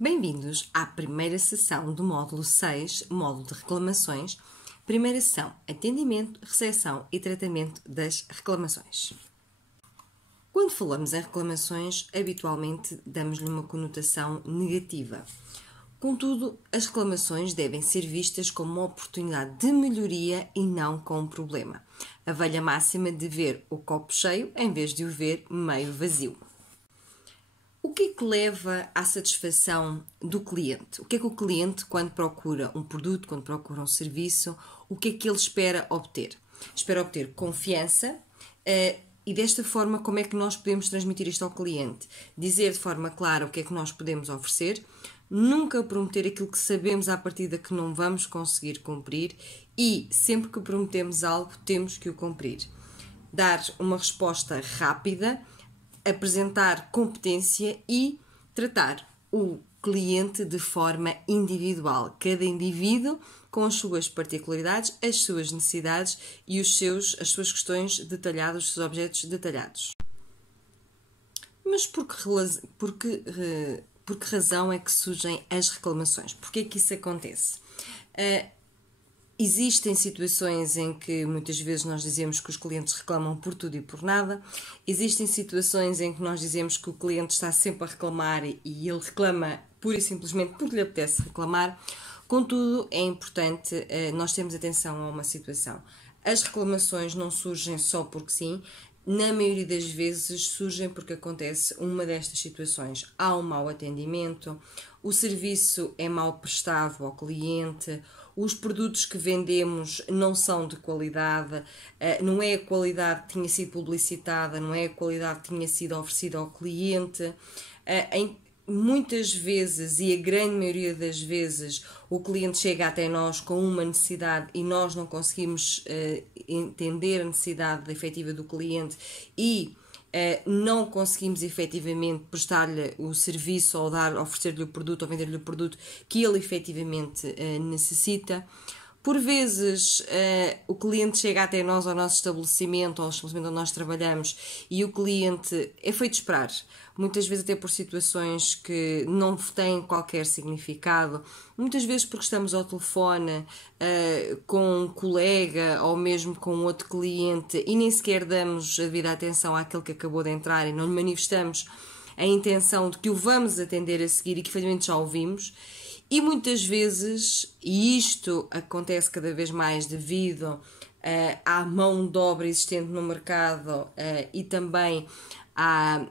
Bem-vindos à primeira sessão do módulo 6, módulo de reclamações. Primeira sessão, atendimento, recepção e tratamento das reclamações. Quando falamos em reclamações, habitualmente damos-lhe uma conotação negativa. Contudo, as reclamações devem ser vistas como uma oportunidade de melhoria e não como um problema. A velha máxima de ver o copo cheio em vez de o ver meio vazio. O que é que leva à satisfação do cliente? O que é que o cliente, quando procura um produto, quando procura um serviço, o que é que ele espera obter? Espera obter confiança e desta forma como é que nós podemos transmitir isto ao cliente? Dizer de forma clara o que é que nós podemos oferecer, nunca prometer aquilo que sabemos à partida que não vamos conseguir cumprir e sempre que prometemos algo temos que o cumprir. Dar uma resposta rápida, apresentar competência e tratar o cliente de forma individual. Cada indivíduo com as suas particularidades, as suas necessidades e as suas questões detalhadas, os seus objetos detalhados. Mas por que razão é que surgem as reclamações? Por que é que isso acontece? Existem situações em que muitas vezes nós dizemos que os clientes reclamam por tudo e por nada. Existem situações em que nós dizemos que o cliente está sempre a reclamar e ele reclama pura e simplesmente porque lhe apetece reclamar. Contudo, é importante nós termos atenção a uma situação. As reclamações não surgem só porque sim. Na maioria das vezes surgem porque acontece uma destas situações. Há um mau atendimento, o serviço é mal prestado ao cliente, os produtos que vendemos não são de qualidade, não é a qualidade que tinha sido publicitada, não é a qualidade que tinha sido oferecida ao cliente. Muitas vezes, e a grande maioria das vezes, o cliente chega até nós com uma necessidade e nós não conseguimos entender a necessidade efetiva do cliente e não conseguimos efetivamente prestar-lhe o serviço ou oferecer-lhe o produto ou vender-lhe o produto que ele efetivamente necessita. Por vezes o cliente chega até nós, ao nosso estabelecimento, ou ao estabelecimento onde nós trabalhamos, e o cliente é feito esperar, muitas vezes até por situações que não têm qualquer significado, muitas vezes porque estamos ao telefone com um colega ou mesmo com outro cliente e nem sequer damos a devida atenção àquele que acabou de entrar e não lhe manifestamos a intenção de que o vamos atender a seguir e que efetivamente já ouvimos. E muitas vezes, e isto acontece cada vez mais devido à mão de obra existente no mercado e também à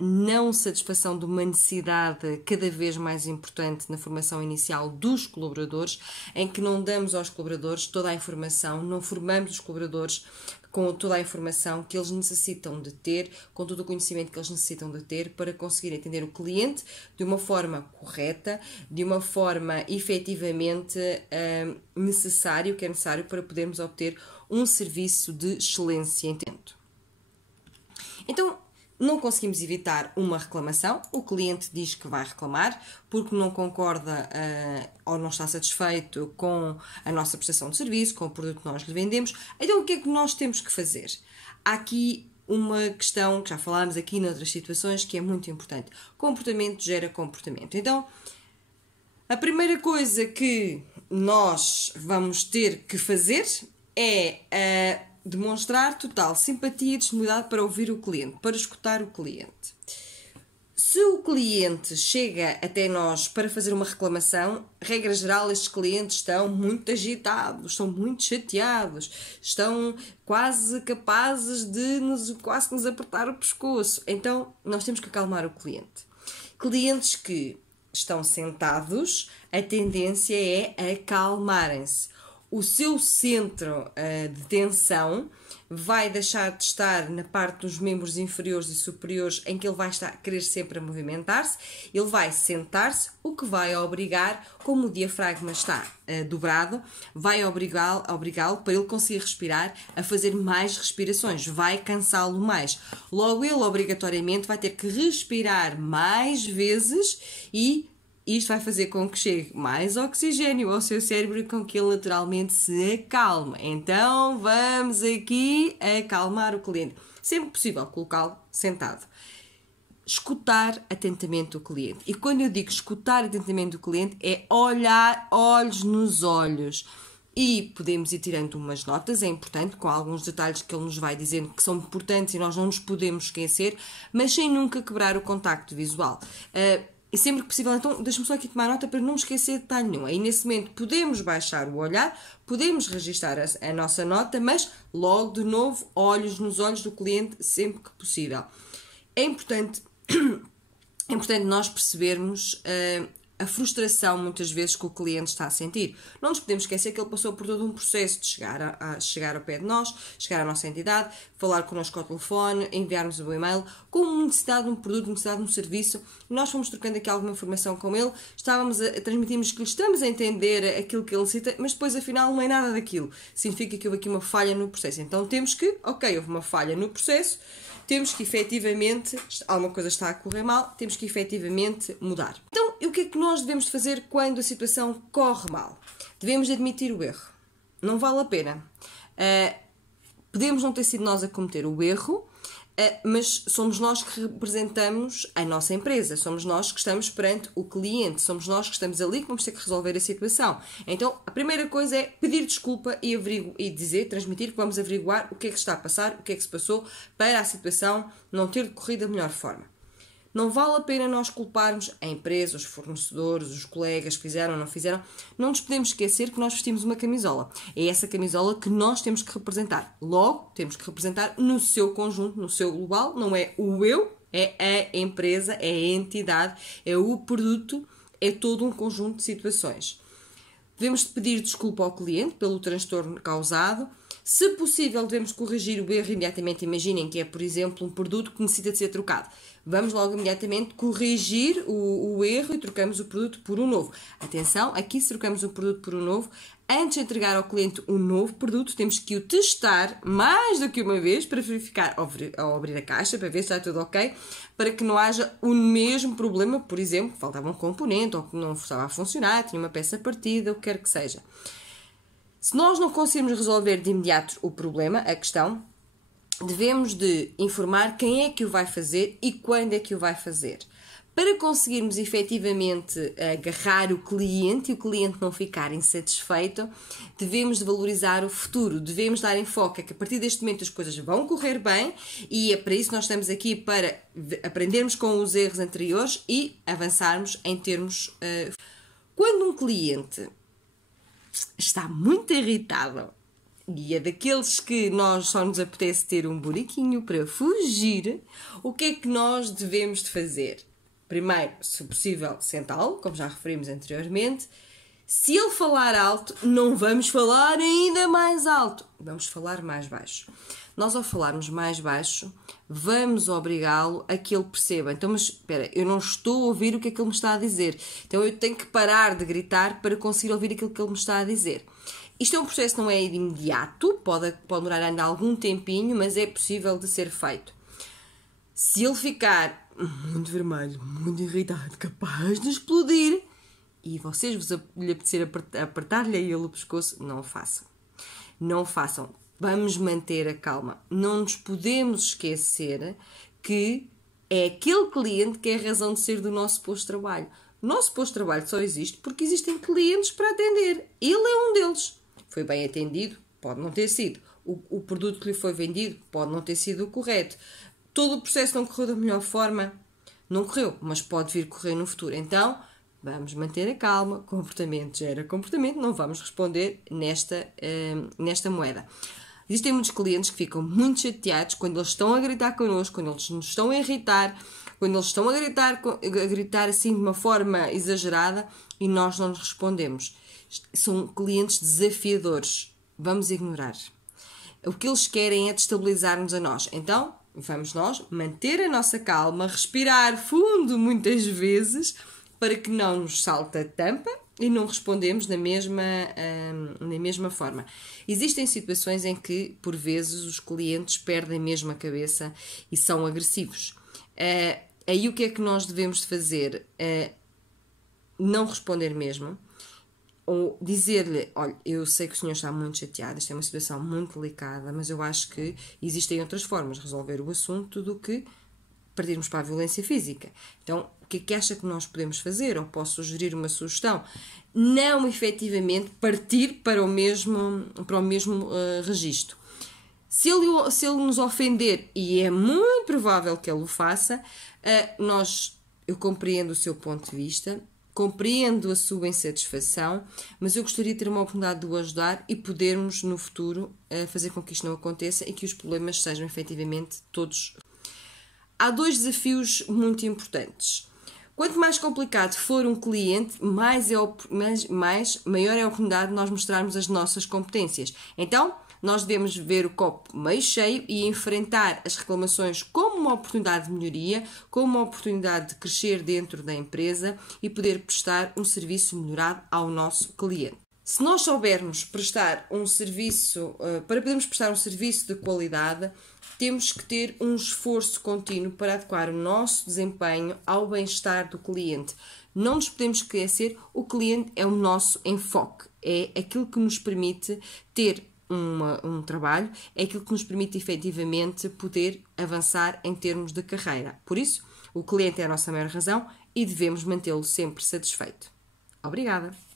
não satisfação de uma necessidade cada vez mais importante na formação inicial dos colaboradores, em que não damos aos colaboradores toda a informação, não formamos os colaboradores com toda a informação que eles necessitam de ter, com todo o conhecimento que eles necessitam de ter para conseguir atender o cliente de uma forma correta, de uma forma efetivamente necessária, que é necessário para podermos obter um serviço de excelência. Então, não conseguimos evitar uma reclamação, o cliente diz que vai reclamar porque não concorda ou não está satisfeito com a nossa prestação de serviço, com o produto que nós lhe vendemos. Então o que é que nós temos que fazer? Há aqui uma questão que já falámos aqui noutras situações que é muito importante. Comportamento gera comportamento. Então, a primeira coisa que nós vamos ter que fazer é demonstrar total simpatia e disponibilidade para ouvir o cliente, para escutar o cliente. Se o cliente chega até nós para fazer uma reclamação, regra geral, estes clientes estão muito agitados, estão muito chateados, estão quase capazes de quase nos apertar o pescoço. Então, nós temos que acalmar o cliente. Clientes que estão sentados, a tendência é acalmarem-se. O seu centro de tensão vai deixar de estar na parte dos membros inferiores e superiores, em que ele vai querer sempre a movimentar-se. Ele vai sentar-se, o que vai obrigar, como o diafragma está dobrado, vai obrigá-lo para ele conseguir respirar, a fazer mais respirações, vai cansá-lo mais. Logo, ele obrigatoriamente vai ter que respirar mais vezes e isto vai fazer com que chegue mais oxigênio ao seu cérebro e com que ele naturalmente se acalme. Então, vamos aqui acalmar o cliente. Sempre possível colocá-lo sentado. escutar atentamente o cliente. E quando eu digo escutar atentamente o cliente, é olhar olhos nos olhos. E podemos ir tirando umas notas, é importante, com alguns detalhes que ele nos vai dizendo que são importantes e nós não nos podemos esquecer, mas sem nunca quebrar o contacto visual. E sempre que possível, então, deixa-me só aqui tomar nota para não esquecer detalhe nenhum. Aí, nesse momento, podemos baixar o olhar, podemos registrar a nossa nota, mas logo, de novo, olhos nos olhos do cliente, sempre que possível. É importante nós percebermos a frustração, muitas vezes, que o cliente está a sentir. Não nos podemos esquecer que ele passou por todo um processo de chegar ao pé de nós, chegar à nossa entidade, falar connosco ao telefone, enviar-nos o e-mail, com necessidade de um produto, necessidade de um serviço. Nós fomos trocando aqui alguma informação com ele, estávamos a transmitirmos que lhe estamos a entender aquilo que ele necessita, mas depois, afinal, não é nada daquilo. Significa que houve aqui uma falha no processo. Então, temos que, ok, houve uma falha no processo, temos que efetivamente, alguma coisa está a correr mal, temos que efetivamente mudar. Então, e o que é que nós devemos fazer quando a situação corre mal? Devemos admitir o erro. Não vale a pena. Podemos não ter sido nós a cometer o erro, mas somos nós que representamos a nossa empresa, somos nós que estamos perante o cliente, somos nós que estamos ali que vamos ter que resolver a situação. Então, a primeira coisa é pedir desculpa e transmitir que vamos averiguar o que é que está a passar, o que é que se passou, para a situação não ter decorrido da melhor forma. Não vale a pena nós culparmos a empresa, os fornecedores, os colegas que fizeram ou não fizeram. Não nos podemos esquecer que nós vestimos uma camisola. É essa camisola que nós temos que representar. Logo, temos que representar no seu conjunto, no seu global. Não é o eu, é a empresa, é a entidade, é o produto, é todo um conjunto de situações. Devemos pedir desculpa ao cliente pelo transtorno causado. Se possível, devemos corrigir o erro imediatamente. Imaginem que é, por exemplo, um produto que necessita de ser trocado. Vamos logo imediatamente corrigir o erro e trocamos o produto por um novo. Atenção, aqui se trocamos o produto por um novo, antes de entregar ao cliente um novo produto, temos que o testar mais do que uma vez para verificar ao abrir a caixa, para ver se está tudo ok, para que não haja o mesmo problema, por exemplo, faltava um componente ou que não estava a funcionar, tinha uma peça partida, o que quer que seja. Se nós não conseguirmos resolver de imediato o problema, a questão, devemos de informar quem é que o vai fazer e quando é que o vai fazer. Para conseguirmos efetivamente agarrar o cliente e o cliente não ficar insatisfeito, devemos de valorizar o futuro, devemos dar enfoque, que a partir deste momento as coisas vão correr bem e é para isso que nós estamos aqui, para aprendermos com os erros anteriores e avançarmos em termos... Quando um cliente está muito irritado e é daqueles que nós só nos apetece ter um buraquinho para fugir, o que é que nós devemos de fazer? Primeiro, se possível, sentá-lo, como já referimos anteriormente. Se ele falar alto, não vamos falar ainda mais alto, vamos falar mais baixo. Nós, ao falarmos mais baixo, vamos obrigá-lo a que ele perceba. Então, mas espera, eu não estou a ouvir o que é que ele me está a dizer. Então, eu tenho que parar de gritar para conseguir ouvir aquilo que ele me está a dizer. Isto é um processo que não é imediato, pode demorar ainda algum tempinho, mas é possível de ser feito. Se ele ficar muito vermelho, muito irritado, capaz de explodir, e vocês lhe apetecer apertar-lhe a ele o pescoço, não o façam. Não o façam. Vamos manter a calma. Não nos podemos esquecer que é aquele cliente que é a razão de ser do nosso posto de trabalho. O nosso posto de trabalho só existe porque existem clientes para atender. Ele é um deles. Foi bem atendido? Pode não ter sido. O produto que lhe foi vendido? Pode não ter sido o correto. Todo o processo não correu da melhor forma? Não correu, mas pode vir correr no futuro. Então, vamos manter a calma. Comportamento gera comportamento. Não vamos responder nesta moeda. Existem muitos clientes que ficam muito chateados quando eles estão a gritar connosco, quando eles nos estão a irritar, quando eles estão a gritar assim de uma forma exagerada e nós não nos respondemos. São clientes desafiadores. Vamos ignorar. O que eles querem é destabilizar-nos a nós. Então, vamos nós manter a nossa calma, respirar fundo muitas vezes para que não nos salte a tampa e não respondemos na mesma forma. Existem situações em que, por vezes, os clientes perdem mesmo a cabeça e são agressivos. Aí o que é que nós devemos de fazer? Não responder mesmo. Ou dizer-lhe, olha, eu sei que o senhor está muito chateado, isto é uma situação muito delicada, mas eu acho que existem outras formas de resolver o assunto do que partirmos para a violência física. Então, o que é que acha que nós podemos fazer? Ou posso sugerir uma sugestão? Não efetivamente partir para o mesmo registro. Se ele nos ofender, e é muito provável que ele o faça, eu compreendo o seu ponto de vista, compreendo a sua insatisfação, mas eu gostaria de ter uma oportunidade de o ajudar e podermos no futuro fazer com que isto não aconteça e que os problemas sejam efetivamente todos. Há 2 desafios muito importantes. Quanto mais complicado for um cliente, maior é a oportunidade de nós mostrarmos as nossas competências. Então, nós devemos ver o copo meio cheio e enfrentar as reclamações como uma oportunidade de melhoria, como uma oportunidade de crescer dentro da empresa e poder prestar um serviço melhorado ao nosso cliente. Se nós soubermos prestar um serviço, para podermos prestar um serviço de qualidade, temos que ter um esforço contínuo para adequar o nosso desempenho ao bem-estar do cliente. Não nos podemos esquecer, o cliente é o nosso enfoque, é aquilo que nos permite ter um trabalho, é aquilo que nos permite efetivamente poder avançar em termos de carreira. Por isso, o cliente é a nossa maior razão e devemos mantê-lo sempre satisfeito. Obrigada!